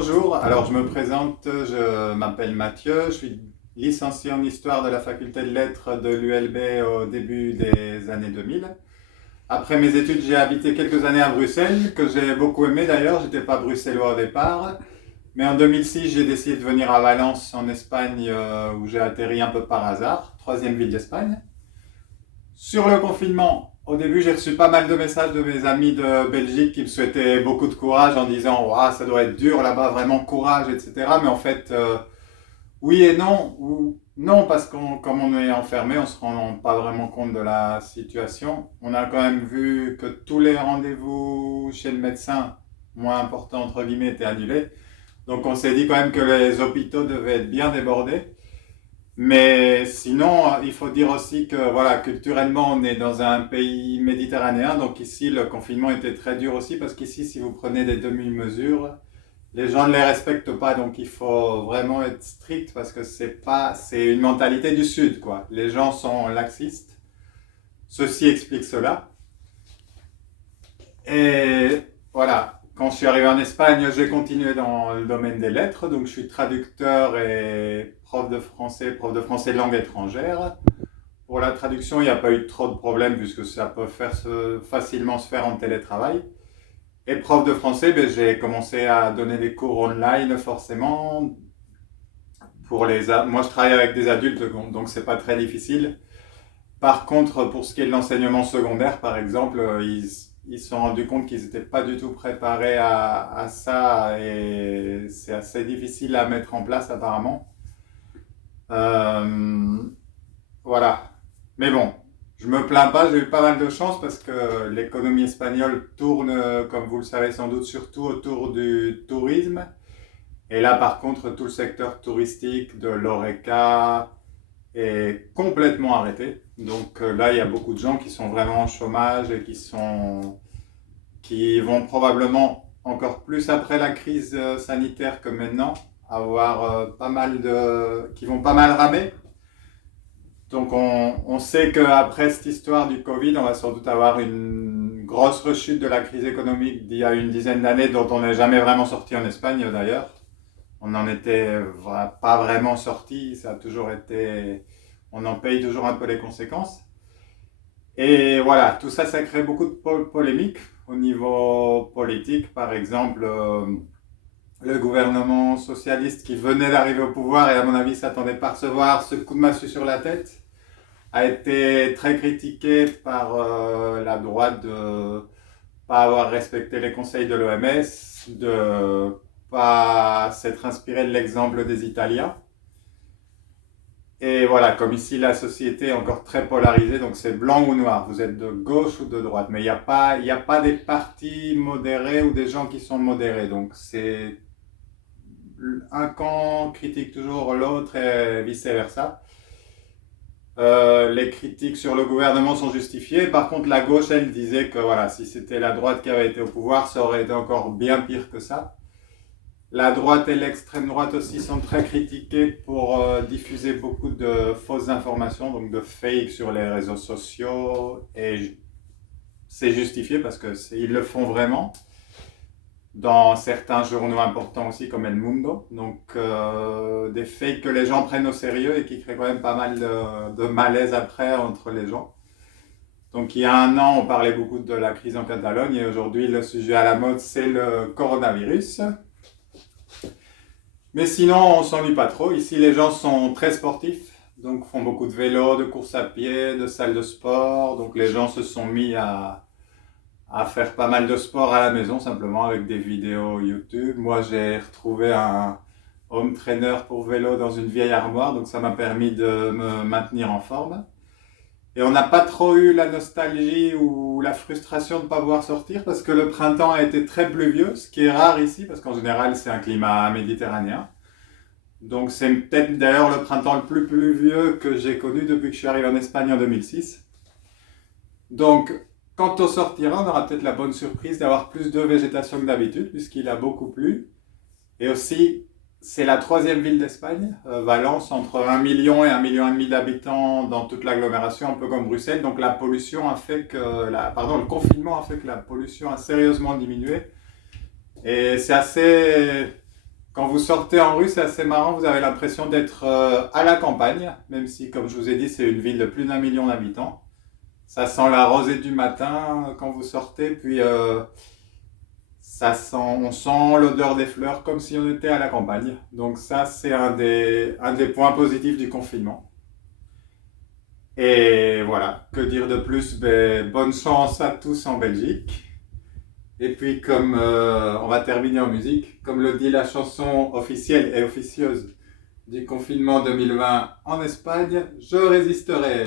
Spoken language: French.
bonjour. Alors, je me présente, je m'appelle Mathieu, je suis licencié en histoire de la faculté de lettres de l'ULB au début des années 2000. Après mes études, j'ai habité quelques années à Bruxelles, que j'ai beaucoup aimé d'ailleurs. J'étais pas bruxellois au départ. Mais en 2006, j'ai décidé de venir à Valence en Espagne, où j'ai atterri un peu par hasard, troisième ville d'Espagne. Sur le confinement, au début, j'ai reçu pas mal de messages de mes amis de Belgique qui me souhaitaient beaucoup de courage en disant ouah, ça doit être dur là-bas, vraiment courage, etc. Mais en fait, oui et non. Ou non, parce qu'on, comme on est enfermé, on se rend pas vraiment compte de la situation. On a quand même vu que tous les rendez-vous chez le médecin, moins importants entre guillemets, étaient annulés. Donc on s'est dit quand même que les hôpitaux devaient être bien débordés. Mais sinon, il faut dire aussi que voilà, culturellement, on est dans un pays méditerranéen, donc ici, le confinement était très dur aussi, parce qu'ici, si vous prenez des demi-mesures, les gens ne les respectent pas, donc il faut vraiment être strict, parce que c'est une mentalité du Sud, quoi. Les gens sont laxistes. Ceci explique cela. Et voilà, quand je suis arrivé en Espagne, j'ai continué dans le domaine des lettres, donc je suis traducteur et prof de français langue étrangère. Pour la traduction, il n'y a pas eu trop de problèmes puisque ça peut facilement se faire en télétravail. Et prof de français, ben, j'ai commencé à donner des cours online forcément. Moi, je travaille avec des adultes, donc c'est pas très difficile. Par contre, pour ce qui est de l'enseignement secondaire, par exemple, ils se sont rendus compte qu'ils n'étaient pas du tout préparés à ça et c'est assez difficile à mettre en place apparemment. Euh, voilà. Mais bon, je me plains pas, j'ai eu pas mal de chance parce que l'économie espagnole tourne, comme vous le savez sans doute, surtout autour du tourisme. Et là, par contre, tout le secteur touristique de l'Horeca est complètement arrêté. Donc là, il y a beaucoup de gens qui sont vraiment en chômage et qui vont probablement encore plus après la crise sanitaire que maintenant avoir qui vont pas mal ramer. Donc on sait qu'après cette histoire du Covid, on va sans doute avoir une grosse rechute de la crise économique d'il y a une dizaine d'années dont on n'est jamais vraiment sorti en Espagne d'ailleurs. On n'en était pas vraiment sorti, ça a toujours été... On en paye toujours un peu les conséquences. Et voilà, tout ça, ça crée beaucoup de polémiques au niveau politique. Par exemple, le gouvernement socialiste qui venait d'arriver au pouvoir et à mon avis s'attendait pas à recevoir ce coup de massue sur la tête a été très critiqué par la droite de pas avoir respecté les conseils de l'OMS, de pas s'être inspiré de l'exemple des Italiens. Et voilà, comme ici la société est encore très polarisée, donc c'est blanc ou noir, vous êtes de gauche ou de droite, mais il y a pas des partis modérés ou des gens qui sont modérés, donc c'est un camp critique toujours l'autre et vice-versa. Les critiques sur le gouvernement sont justifiées. Par contre, la gauche, elle disait que voilà, si c'était la droite qui avait été au pouvoir, ça aurait été encore bien pire que ça. La droite et l'extrême droite aussi sont très critiquées pour diffuser beaucoup de fausses informations, donc de fake sur les réseaux sociaux. Et c'est justifié parce qu'ils le font vraiment dans certains journaux importants aussi comme El Mundo. Donc des fakes que les gens prennent au sérieux et qui créent quand même pas mal de malaise après entre les gens. Donc il y a un an, on parlait beaucoup de la crise en Catalogne et aujourd'hui le sujet à la mode c'est le coronavirus. Mais sinon on s'ennuie pas trop. Ici les gens sont très sportifs, donc font beaucoup de vélo, de course à pied, de salles de sport. Donc les gens se sont mis à faire pas mal de sport à la maison simplement avec des vidéos YouTube. Moi j'ai retrouvé un home trainer pour vélo dans une vieille armoire, donc ça m'a permis de me maintenir en forme. Et on n'a pas trop eu la nostalgie ou la frustration de ne pas pouvoir sortir parce que le printemps a été très pluvieux, ce qui est rare ici parce qu'en général c'est un climat méditerranéen. Donc c'est peut-être d'ailleurs le printemps le plus pluvieux que j'ai connu depuis que je suis arrivé en Espagne en 2006. Donc quand on sortira, on aura peut-être la bonne surprise d'avoir plus de végétation que d'habitude puisqu'il a beaucoup plu. Et aussi, c'est la troisième ville d'Espagne, Valence, entre 1 million et 1,5 million d'habitants dans toute l'agglomération, un peu comme Bruxelles. Donc la pollution a fait le confinement a fait que la pollution a sérieusement diminué. Et c'est assez Quand vous sortez en rue, c'est assez marrant, vous avez l'impression d'être à la campagne, même si, comme je vous ai dit, c'est une ville de plus d'1 million d'habitants. Ça sent la rosée du matin quand vous sortez, puis on sent l'odeur des fleurs comme si on était à la campagne. Donc ça, c'est un des points positifs du confinement. Et voilà, que dire de plus? Ben, bonne chance à tous en Belgique. Et puis comme on va terminer en musique, comme le dit la chanson officielle et officieuse du confinement 2020 en Espagne, je résisterai.